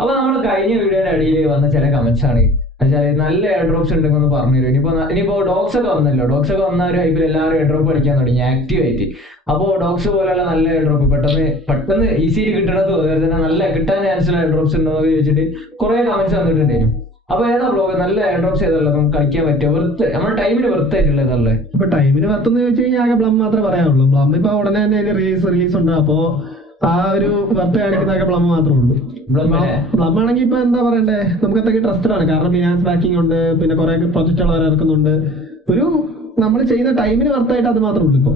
അപ്പൊ നമ്മൾ കഴിഞ്ഞ വീഡിയോയുടെ അടിയിൽ വന്ന ചില കമന്റ്സ് ആണ് എന്നുവെച്ചാൽ നല്ല എയർ ഡ്രോപ്സ് ഉണ്ടെങ്കിൽ ഒന്ന് പറഞ്ഞു തരും. ഇനിയിപ്പോ ഡോഗ്സ് ഒക്കെ വന്നല്ലോ, ഡോഗ്സ് ഒക്കെ വന്ന ഒരു ഹൈപ്പിൽ എല്ലാവരും എയർ ഡ്രോപ്പ് പഠിക്കാൻ തുടങ്ങി ആക്റ്റീവ് ആയിട്ട്. അപ്പോൾ ഡോഗ്സ് പോലെയുള്ള നല്ല എയർ ഡ്രോപ്പ് പെട്ടെന്ന് ഈസിയിൽ കിട്ടണതോ അതുപോലെ തന്നെ നല്ല കിട്ടാൻ ചാൻസ് ഉള്ള എയർ ഡ്രോപ്സ് ഉണ്ടോ എന്ന് ചോദിച്ചിട്ട് കുറെ കമന്റ്സ് വന്നിട്ടുണ്ടായിരുന്നു. അപ്പൊ ഏതാ ബ്ലോഗ് നല്ല എയർ ഡ്രോപ്സ് ഏതാണുള്ളത് നമുക്ക് കളിക്കാൻ പറ്റുക വെറുതെ നമ്മുടെ ടൈമിന് വെറുതെ ആയിട്ടുള്ളതല്ലേ? ഇപ്പൊ ടൈമിന് വെർത്തെന്ന് ചോദിച്ചു കഴിഞ്ഞാൽ ആകെ ബ്ലം മാത്രമേ പറയാനുള്ളൂ. ബ്ലം ഇപ്പൊ ഉടനെ തന്നെ റിലീസ് ഉണ്ട്. അപ്പോ ആ ഒരു വെർത്ത് കാണിക്കുന്നതൊക്കെ ബ്ലം മാത്രമേ ഉള്ളൂ. ബ്ലം ആണെങ്കിൽ ഇപ്പൊ എന്താ പറയണ്ടേ, നമുക്ക് അത്രയ്ക്ക് ട്രസ്റ്റഡ് ആണ്. കാരണം ഫിനാൻസ് ബാക്കിംഗ് ഉണ്ട്, പിന്നെ കുറെ പ്രൊജക്റ്റുകൾ അവർ ഇറക്കുന്നുണ്ട്. ഒരു നമ്മൾ ചെയ്യുന്ന ടൈമിന് വെർത്തായിട്ട് അത് മാത്രമേ ഉള്ളൂ ഇപ്പൊ.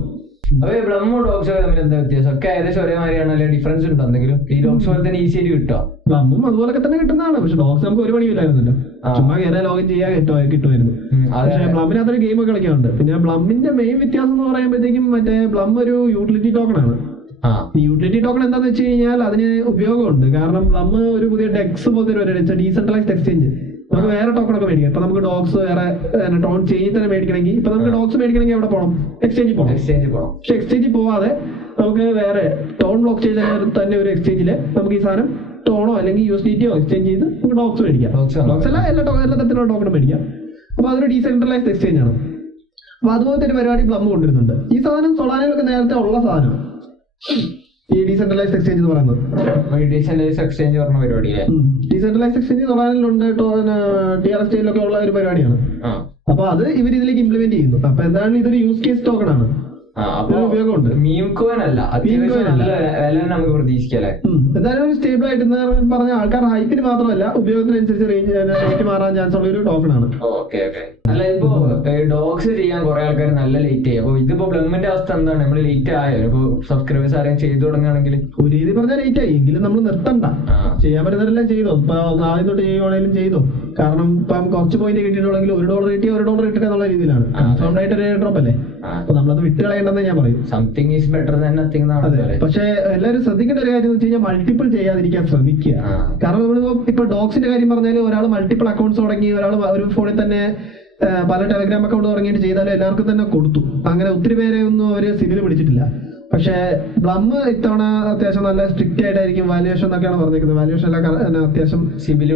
അപ്പൊ ബ്ലമ്മും ഡോഗ്സ് തമ്മിൽ എന്താ വ്യത്യാസം? ഒക്കെ ഏകദേശം ഒരേമാതിരിയാണ്, അല്ലെങ്കിൽ ഡിഫറൻസ് ഉണ്ടോ എന്തെങ്കിലും? ഈ ഡോഗ്സ് പോലെ തന്നെ ഈസി ആയിട്ട് കിട്ടുക? ബ്ലമ്മും അതുപോലൊക്കെ തന്നെ കിട്ടുന്നതാണ്. പക്ഷെ ഡോഗ്സ് നമുക്ക് ഒരു പണിയില്ലായിരുന്നല്ലോ, ചുമ്മാ കയറി ലോഗിൻ ചെയ്യാൻ കിട്ടുമായിരുന്നു. പക്ഷെ ബ്ലമ്മിന് അതൊരു ഗെയിം കളിക്കാറുണ്ട്. പിന്നെ ബ്ലമ്മിന്റെ മെയിൻ വ്യത്യാസം എന്ന് പറയുമ്പോഴത്തേക്കും മറ്റേ ബ്ലം ഒരു യൂട്ടിലിറ്റി ടോക്കൺ ആണ്. ഈ യൂട്ടിലിറ്റി ടോക്കൺ എന്താന്ന് വെച്ച് കഴിഞ്ഞാൽ അതിന് ഉപയോഗമുണ്ട്. കാരണം ബ്ലം ഒരു പുതിയ ഡെക്സ് പോലത്തെ ഒരു ഡീസെൻട്രലൈസ്ഡ് എക്സ്ചേഞ്ച്. നമുക്ക് വേറെ ടോക്കൺ ഒക്കെ മേടിക്കാം. ഇപ്പൊ നമുക്ക് ഡോഗ്സ് വേറെ ടോൺ ചേഞ്ച് തന്നെ മേടിക്കണമെങ്കിൽ, ഇപ്പൊ നമുക്ക് ഡോഗ്സ് മേടിക്കണമെങ്കിൽ എവിടെ പോകണം? എക്സ്ചേഞ്ചിൽ പോകണം. പക്ഷെ എക്സ്ചേഞ്ചിൽ പോവാതെ നമുക്ക് വേറെ ടോൺ ബ്ലോക്ക് ചെയ്ത തന്നെ ഒരു എക്സ്ചേഞ്ചിൽ നമുക്ക് ഈ സാധനം ടോണോ അല്ലെങ്കിൽ USDTയോ എക്സ്ചേഞ്ച് ചെയ്ത് നമുക്ക് ഡോഗ്സ് മേടിക്കാം. ഡോഗ്സ് അല്ല എല്ലാ തരത്തിലുള്ള ടോക്കൺ മേടിക്കാം. അപ്പൊ അതൊരു ഡീസെൻട്രലൈസ്ഡ് എക്സ്ചേഞ്ച് ആണ്. അപ്പൊ അതുപോലത്തെ ഒരു പരിപാടി ബ്ലം കൊണ്ടിരുന്നുണ്ട്. ഈ സാധനം സൊളാനയിലൊക്കെ നേരത്തെ ഉള്ള സാധനമാണ് ഈ ഡീസെൻട്രലൈസ്ഡ് എക്സ്ചേഞ്ച് എന്ന് പറയുന്നത്. ഡീസെൻട്രലൈസ്ഡ് എക്സ്ചേഞ്ച് പറഞ്ഞ പരിപാടിയിലെ ഡീസെൻട്രലൈസ്ഡ് എക്സ്ചേഞ്ച് സൊളാനയിലുണ്ട്, TRS സ്റ്റൈലിലൊക്കെ ഉള്ള ഒരു പരിപാടിയാണ്. അപ്പൊ അത് ഇവർ ഇതിലേക്ക് ഇംപ്ലിമെന്റ് ചെയ്യുന്നു. അപ്പൊ എന്താണ്, ഇതൊരു യൂസ് കേസ് ടോക്കൺ ആണ്. ഉപയോഗമുണ്ട്. എന്തായാലും ഒരു സ്റ്റേബിൾ ആയിട്ട് പറഞ്ഞ ആൾക്കാർ ഹൈപ്പിന് മാത്രമല്ല ഉപയോഗത്തിനനുസരിച്ച് റേറ്റ് മാറാൻ ചാൻസ് ഉള്ള ഒരു ടോക്കൺ ആണ്. അല്ല ഇപ്പൊ ഡോഗ്സ് ചെയ്യാൻ കുറെ ആൾക്കാർ നല്ല ലേറ്റ് ആയി. അപ്പൊ ഇതിപ്പോ ബ്ലമ്മിന്റെ അവസ്ഥ എന്താണ്? നമ്മൾ ലേറ്റ് ആയോ? ഇപ്പൊ സബ്സ്ക്രൈബേഴ്സ് ആരെയും ചെയ്തു തുടങ്ങുകയാണെങ്കിൽ ഒരു രീതി പറഞ്ഞാൽ ലേറ്റ് ആയി എങ്കിലും നമ്മൾ നിർത്തണ്ട. ചെയ്യാൻ പറ്റുന്നവരെല്ലാം ചെയ്തോ. ഇപ്പൊ ആദ്യം തൊട്ട് ചെയ്യുവാണെങ്കിലും ചെയ്തോ. കാരണം ഇപ്പം കുറച്ച് പോയിന്റ് കിട്ടിയിട്ടുണ്ടെങ്കിൽ $1 കിട്ടിയ $1 കിട്ടുക എന്നുള്ള രീതിയിലാണ്. കൺഫേംഡ് ആയിട്ട് ഒരു ഡ്രോപ്പ് അല്ലേ. അപ്പൊ നമ്മളത് വിട്ട് കളയേണ്ടെന്ന് ഞാൻ പറയും. Something is better than nothing. അതെ, പക്ഷെ എല്ലാവരും ശ്രദ്ധിക്കേണ്ട ഒരു കാര്യം എന്ന് വെച്ച് കഴിഞ്ഞാൽ മൾട്ടിപ്പിൾ ചെയ്യാതിരിക്കാൻ ശ്രമിക്കുക. കാരണം നമ്മളിപ്പോ ഇപ്പൊ ഡോഗ്സിന്റെ കാര്യം പറഞ്ഞാൽ ഒരാൾ മൾട്ടിപ്പിൾ അക്കൗണ്ട്സ് തുടങ്ങി, ഒരാൾ ഒരു ഫോണിൽ തന്നെ പല ടെലഗ്രാം അക്കൗണ്ട് തുടങ്ങിയിട്ട് ചെയ്താലും എല്ലാവർക്കും തന്നെ കൊടുത്തു. അങ്ങനെ ഒത്തിരി പേരെ ഒന്നും അവര് സിവിൽ പിടിച്ചിട്ടില്ല. പക്ഷെ ബ്ലം ഇത്തവണ അത്യാവശ്യം നല്ല സ്ട്രിക്റ്റ് ആയിട്ടായിരിക്കും വാല്യുവേഷൻ എന്നൊക്കെയാണ് പറഞ്ഞിരിക്കുന്നത്. വാല്യുവേഷൻ എല്ലാം അത്യാവശ്യം സിവിൽ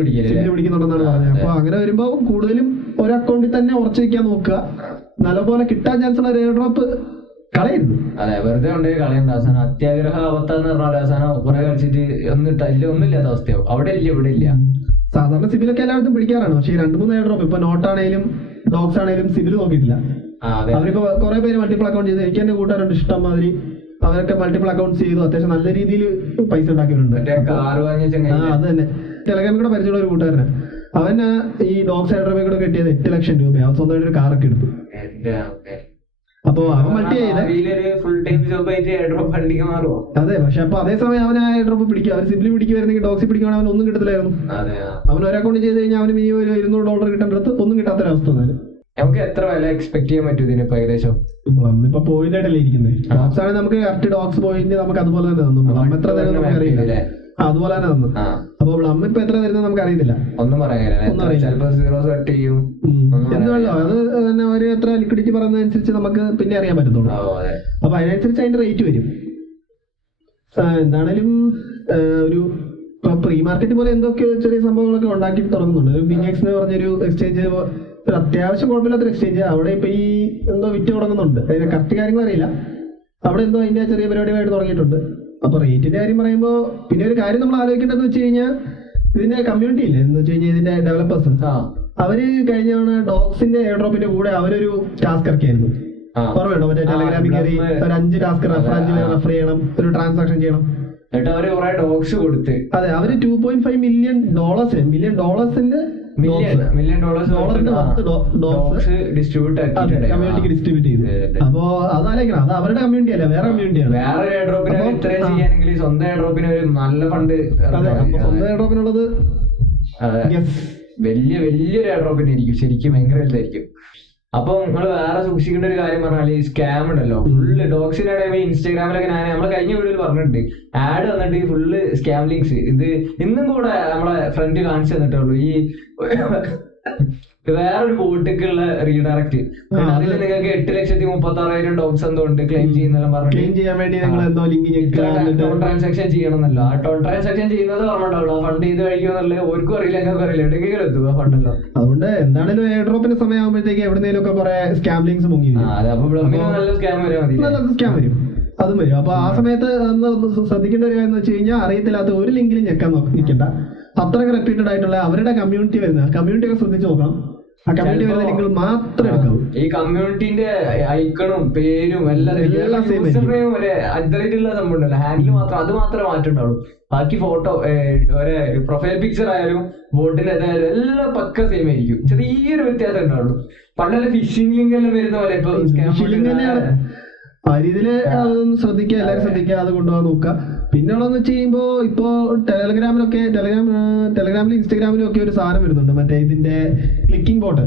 പിടിക്കുന്നുണ്ടെന്നാണ് പറഞ്ഞത്. അപ്പൊ അങ്ങനെ വരുമ്പോ കൂടുതലും ഒരു അക്കൗണ്ടിൽ തന്നെ ഉറച്ചു വെക്കാൻ നോക്കുക. നല്ലപോലെ കിട്ടാൻ ചാൻസ് ഉള്ള എയർ ഡ്രോപ്പ് കളയരുത്. അതെ, വെറുതെ കൊണ്ടുപോയി കളയണ്ട. അവസാനം അത്യാഗ്രഹ അവസ്ഥന്ന് പറഞ്ഞാൽ അവസാനം കുറെ കളിച്ചിട്ട് ഒന്നുമില്ലാത്ത അവസ്ഥയാവും. അവിടെ ഇല്ല, ഇവിടെ ഇല്ല. സാധാരണ സിവിലൊക്കെ എല്ലാവർക്കും പിടിക്കാറാണ്. പക്ഷേ 2-3 എയർ ഡ്രോപ്പ് ഇപ്പൊ നോട്ടാണേലും ഡോഗ്സ് ആണേലും സിവിൽ നോക്കിയിട്ടില്ല. അവരിപ്പോ കുറെ പേര് മൾട്ടിപ്പിൾ അക്കൗണ്ട് ചെയ്തു. എനിക്ക് എന്റെ കൂട്ടുകാരുണ്ട് ഇഷ്ടം മാതിരി. അവരൊക്കെ മൾട്ടിപ്പിൾ അക്കൗണ്ട്സ് ചെയ്തു അത്യാവശ്യം നല്ല രീതിയിൽ പൈസ ഉണ്ടാക്കിയവരുണ്ട്. അത് തന്നെ ടെലഗ്രാമിൽ കൂടെ പരിചയമുള്ള ഒരു കൂട്ടുകാരന് അവന് ഈ ഡോഗ്സ് എയർ ഡ്രോപ്പ് കൂടെ കിട്ടിയത് 8 ലക്ഷം രൂപ. അവൻ സ്വന്തമായിട്ട് ഒരു കാറൊക്കെ എടുത്തു. അപ്പൊ അവൻ മൾട്ടി അതെ. പക്ഷെ അപ്പൊ അതേസമയം അവൻ ആ എയർ ഡ്രോപ്പ് പിടിക്കും. അവർ സിംപ്ലി പിടിക്കുവായിരുന്നെങ്കിൽ ഡോഗ്സ് പിടിക്കുവാണെങ്കിൽ അവൻ ഒന്നും കിട്ടത്തില്ലായിരുന്നു. അവൻ ഒരു അക്കൗണ്ട് ചെയ്ത് കഴിഞ്ഞാൽ അവന് ഈ ഒരു $200 കിട്ടേണ്ടത് ഒന്നും കിട്ടാത്തൊരവസ്ഥ വന്നാലും. നമുക്ക് എത്ര വില എക്സ്പെക്ട് ചെയ്യാൻ പറ്റും ഇതിനിപ്പോ ഏകദേശം? ഇപ്പൊ പോയിന്റ് ആയിട്ടല്ലേ ഇരിക്കുന്നത്. ഡോഗ്സ് ആണെങ്കിൽ നമുക്ക് കറക്റ്റ് ഡോഗ്സ് പോയിന്റ് നമുക്ക് അതുപോലെ തന്നെ തന്നു. എത്ര തരുന്നത് നമുക്ക് അറിയില്ല. അതുപോലെ തന്നെ തന്നു. അപ്പൊ ബ്ലം ഇപ്പൊ എത്ര തരുന്നത് നമുക്ക് അറിയത്തില്ല. ഒന്നും അറിയില്ല. എന്തുകൊണ്ടോ അത് തന്നെ ഒരു എത്ര ലിക്വിഡിറ്റി പറയുന്നതനുസരിച്ച് നമുക്ക് പിന്നെ അറിയാൻ പറ്റത്തുള്ളൂ. അപ്പൊ അതിനനുസരിച്ച് അതിന്റെ റേറ്റ് വരും. എന്താണേലും ഒരു പ്രീ മാർക്കറ്റ് പോലെ എന്തൊക്കെ ചെറിയ സംഭവങ്ങളൊക്കെ ഉണ്ടാക്കി തുടങ്ങുന്നുണ്ട്. ബിനെക്സ് എന്ന് പറഞ്ഞൊരു എക്സ്ചേഞ്ച്, ഒരു അത്യാവശ്യം കുഴപ്പമില്ലാത്തൊരു എക്സ്ചേഞ്ച്. അവിടെ ഇപ്പൊ ഈ എന്തോ വിറ്റ് തുടങ്ങുന്നുണ്ട്. അതിന്റെ കറക്റ്റ് കാര്യങ്ങൾ അറിയില്ല. അവിടെ എന്തോ അതിന്റെ ചെറിയ പരിപാടികളായിട്ട് തുടങ്ങിയിട്ടുണ്ട്. അപ്പൊ റേറ്റിന്റെ കാര്യം പറയുമ്പോൾ പിന്നെ ഒരു കാര്യം നമ്മൾ ആലോചിക്കേണ്ടതെന്ന് വെച്ച് കഴിഞ്ഞാൽ ഇതിന്റെ കമ്മ്യൂണിറ്റി ഇല്ലേ എന്ന് വെച്ച് കഴിഞ്ഞാൽ ഇതിന്റെ ഡെവലപ്പേഴ്സ് അവര് കഴിഞ്ഞ തവണ ഡോഗ്സിന്റെ എയർ ഡ്രോപ്പിന്റെ കൂടെ അവരൊരു ടാസ്ക് ഇറക്കിയായിരുന്നു. ഓർമ്മയുണ്ടോ? മറ്റേ ടെലഗ്രാമിൽ കയറി ഒരു 5 ടാസ്ക് 5 പേര് റെഫർ ചെയ്യണം, ഒരു ട്രാൻസാക്ഷൻ ചെയ്യണം. ഡോഗ്സ് കൊടുത്ത് അതെ അവര് $2.5 മില്യൺ കമ്മ്യൂണിറ്റിക്ക് ഡിസ്ട്രിബ്യൂട്ട് ചെയ്തു. അപ്പോ അതാലേക്കണം, അത് അവരുടെ കമ്മ്യൂണിറ്റി അല്ല, വേറെ കമ്മ്യൂണിറ്റിയാണ്. സ്വന്തം നല്ല ഫണ്ട്. അതെ, സ്വന്തം എയർ ഡ്രോപ്പിനുള്ളത് വലിയൊരു എയർ ഡ്രോപ്പിന് ആയിരിക്കും. ശരിക്കും ഭയങ്കര വലുതായിരിക്കും. അപ്പൊ നിങ്ങൾ വേറെ സൂക്ഷിക്കേണ്ട ഒരു കാര്യം പറഞ്ഞാല് ഈ സ്കാം ഉണ്ടല്ലോ. ഫുള്ള് ഡോഗ്സിന്റെ ഇടയിൽ ഇൻസ്റ്റാഗ്രാമിലൊക്കെ നമ്മൾ കഴിഞ്ഞ വീഡിയോയിൽ പറഞ്ഞിട്ടുണ്ട്. ആഡ് വന്നിട്ട് ഫുള്ള് സ്കാം ലിങ്ക്സ്. ഇത് ഇന്നും കൂടെ നമ്മളെ ഫ്രണ്ട് കാണിച്ചു തന്നിട്ടുള്ളൂ. ഈ വേറൊരു ബോട്ടിക്കുള്ള റീഡയറക്റ്റ് അതിൽ നിങ്ങൾക്ക് 8,36,000 ഡോഗ്സ് എന്തുകൊണ്ട് ക്ലെയിം ചെയ്യുന്നെല്ലാം പറഞ്ഞു ക്ലെയിം ചെയ്യാൻ വേണ്ടി നിങ്ങൾ എന്തോ ലിങ്ക് ടോൺ ട്രാൻസാക്ഷൻ ചെയ്യണമെന്നല്ലോ. ആ ടോൺ ട്രാൻസാക്ഷൻ ചെയ്യുന്നത് ഓർമ്മണ്ടാവുള്ളൂ. ആ ഫണ്ട് ചെയ്ത് കഴിക്കുമെന്നുള്ള ഓർക്കും അറിയില്ല, ഞങ്ങൾക്ക് അറിയില്ല, എവിടെയെങ്കിലും എത്തും ആ ഫണ്ടല്ലോ. അതുകൊണ്ട് എന്താണെങ്കിലും എയർ ഡ്രോപ്പിന്റെ സമയമാകുമ്പോഴത്തേക്ക് എവിടെന്നെങ്കിലും ഒക്കെ കുറെ സ്കാം ലിങ്ക്സ് മുങ്ങി അതെ. അപ്പൊ നല്ല സ്കാം വരാൻ മതി, നല്ല സ്കാം വരും, അതും വരും. അപ്പൊ ആ സമയത്ത് ശ്രദ്ധിക്കേണ്ട ഒരു കാര്യം എന്ന് വെച്ച് കഴിഞ്ഞാൽ അറിയത്തില്ലാത്ത ഒരു ലിങ്കിലും ഞെക്കാൻ നിൽക്കണ്ട. അത്രയൊക്കെ റെപ്യൂട്ടഡ് ആയിട്ടുള്ള അവരുടെ കമ്മ്യൂണിറ്റി വരുന്ന കമ്മ്യൂണിറ്റി ഒക്കെ ശ്രദ്ധിച്ച് നോക്കണം. ആ കമ്മ്യൂണിറ്റി വരുന്ന ലിങ്കുകൾ മാത്രമേ എടുക്കാവൂ. ഈ കമ്മ്യൂണിറ്റിന്റെ ഐക്കണും പേരും എല്ലാം അതിലുള്ള സംഭവം ഉണ്ടല്ലോ, ഹാൻഡിൽ മാത്രം അത് മാത്രമേ മാറ്റുണ്ടാവുള്ളൂ. ബാക്കി ഫോട്ടോ ഒരു പ്രൊഫൈൽ പിക്ചർ ആയാലും ബോട്ടിന്റെ ഏതായാലും എല്ലാം പക്ക സെയിം ആയിരിക്കും. ചെറിയൊരു വ്യത്യാസം ഉണ്ടാവുള്ളൂ. പണ്ടല്ല ഫിഷിംഗ് ലിങ്ക് എല്ലാം വരുന്ന പോലെ ഇപ്പൊ ആ രീതിയില് അതൊന്ന് ശ്രദ്ധിക്കുക, എല്ലാവരും ശ്രദ്ധിക്കുക, അത് കൊണ്ടുപോകാൻ നോക്കുക. പിന്നെ ഉള്ളതെന്ന് വെച്ച് കഴിയുമ്പോ ഇപ്പോ ടെലഗ്രാമിലും ഇൻസ്റ്റാഗ്രാമിലും ഒക്കെ ഒരു സാധനം വരുന്നുണ്ട്, മറ്റേ ഇതിന്റെ ക്ലിക്കിംഗ് ബോട്ട്.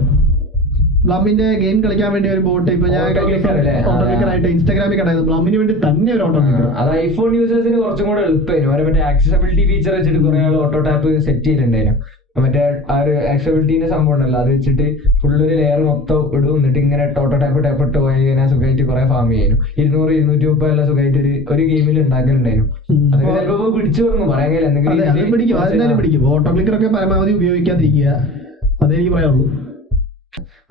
ബ്ലമ്മിന്റെ ഗെയിം കളിക്കാൻ വേണ്ടി ഒരു ബോട്ട് ഇപ്പൊ ഞാൻ ഓട്ടോക്ലിക്കർ ആയിട്ട് ഇൻസ്റ്റാഗ്രാമിൽ കണ്ടായിരുന്നു. ബ്ലമ്മിന് വേണ്ടി തന്നെ ഒരു ഓട്ടോക്ലിക്കർ. അത് ഐഫോൺ യൂസേഴ്സിന് കുറച്ചും കൂടെ എളുപ്പമായിരുന്നു. അവരെ മറ്റേ ആക്സസിബിലിറ്റി ഫീച്ചർ വെച്ചിട്ട് കുറെ ആൾ ഓട്ടോ ടാപ്പ് സെറ്റ് ചെയ്തിട്ടുണ്ടായിരുന്നു. മറ്റേ ആ ഒരു ആക്സസിബിലിറ്റിന്റെ സംഭവം ഉണ്ടല്ലോ, അത് വെച്ചിട്ട് ഫുള്ളൊരു ലെയർ മൊത്തം ഇടും. എന്നിട്ട് ഇങ്ങനെ ഓട്ടോ ടാപ്പ് ഇട്ട് പോയി കഴിഞ്ഞാൽ സുഖമായിട്ട് കുറെ ഫാം ചെയ്യാനും 200-230 എല്ലാം സുഖമായിട്ട് ഒരു ഗെയിമിൽ ഉണ്ടാക്കലുണ്ടായിരുന്നു. അതൊക്കെ ചിലപ്പോ പിടിച്ചു തുടങ്ങും, പറയാൻ കഴിയില്ല. എന്തെങ്കിലും പിടിക്കും. ഓട്ടോക്ലിക്കർ ഒക്കെ പരമാവധി ഉപയോഗിക്കാതിരിക്കുക, അതേ എനിക്ക് പറയാനുള്ളൂ.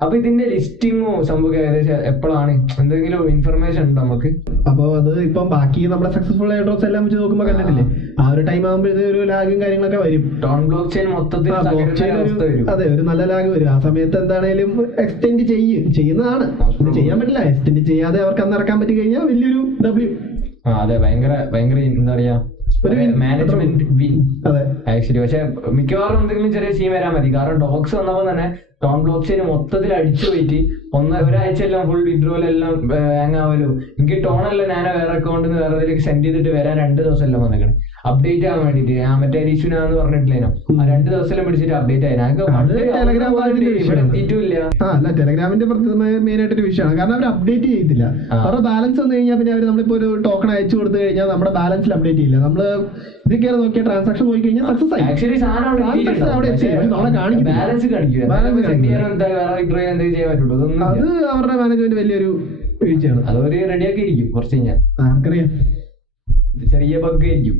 അപ്പൊ ഇതിന്റെ ലിസ്റ്റിങ്ങോ സംഭവം ഏകദേശം എപ്പോഴാണ്, എന്തെങ്കിലും ഇൻഫർമേഷൻ ഉണ്ടോ നമുക്ക്? അപ്പൊ അത് ഇപ്പം ബാക്കി നമ്മുടെ സക്സസ്ഫുൾ എയർ ഡ്രോപ്സ് എല്ലാം വെച്ച് നോക്കുമ്പോൾ കണ്ടിട്ടില്ലേ, ആ ഒരു ടൈം ആകുമ്പോഴത്തെ ഒരു ലാഗും കാര്യങ്ങളൊക്കെ വരും. ടോൺ ബ്ലോക്ക് ചെയിൻ മൊത്തത്തിൽ അതെ, ഒരു നല്ല ലാഗ് വരും. ആ സമയത്ത് എന്താണേലും എക്സ്റ്റെൻഡ് ചെയ്യുന്നതാണ്. ചെയ്യാൻ പറ്റില്ല, എക്സ്റ്റെൻഡ് ചെയ്യാതെ അവർക്ക് അന്ന് ഇറക്കാൻ പറ്റി കഴിഞ്ഞാൽ വലിയൊരു W. അതെ, ഭയങ്കര എന്താ പറയാ മാനേജ്മെന്റ് വിൻ ആക്ച്വലി. പക്ഷെ മിക്കവാറും എന്തെങ്കിലും ചെറിയ സീൻ വരാൻ മതി. കാരണം ഡോഗ്സ് വന്നപ്പോ തന്നെ ടോൺ ബ്ലോക്ക് ചെയിൻ മൊത്തത്തിൽ അടിച്ചു പോയിട്ട് ഒരാഴ്ച എല്ലാം ഫുൾ വിഡ്രോലെല്ലാം ഹാങ് ആവലും. എനിക്ക് ടോണല്ല ഞാൻ വേറെ അക്കൗണ്ടിൽ നിന്ന് വേറെ ഇതിലേക്ക് സെൻഡ് ചെയ്തിട്ട് വരാൻ 2 ദിവസം എല്ലാം വന്നിക്കണം അപ്ഡേറ്റ് ആവാൻ വേണ്ടിട്ട്. ഞാൻ മറ്റേ ഇഷ്യൂനാന്ന് പറഞ്ഞിട്ടില്ലേനോ, ആ 2 ദിവസം പിടിച്ചിട്ട് അപ്ഡേറ്റ് ആയി. എത്തിയിട്ടില്ല. അല്ല, ടെലഗ്രാമിന്റെ മെയിൻ ആയിട്ടൊരു വിഷയമാണ്. കാരണം അവർ അപ്ഡേറ്റ് ചെയ്തില്ല. അവരുടെ ബാലൻസ് വന്നു കഴിഞ്ഞാൽ പിന്നെ അവർ നമ്മളിപ്പോ ഒരു ടോക്കൺ അയച്ചു കൊടുത്തു കഴിഞ്ഞാൽ നമ്മുടെ ബാലൻസിൽ അപ്ഡേറ്റ് ചെയ്യില്ല. നമ്മള് ഇത് കയറി നോക്കിയ ട്രാൻസാക്ഷൻ നോക്കി കഴിഞ്ഞാൽ സക്സസ് ആയി. ആക്ച്വലി ബാലൻസ് കാണിക്കും. അത് അവരുടെ മാനേജ്മെന്റ് വലിയൊരു വീഴ്ചയാണ്. അതൊരു റെഡിയാക്കി ഇരിക്കും കുറച്ച് കഴിഞ്ഞാൽ. ആർക്കറിയാം, ചെറിയ ബഗ് ആയിരിക്കും.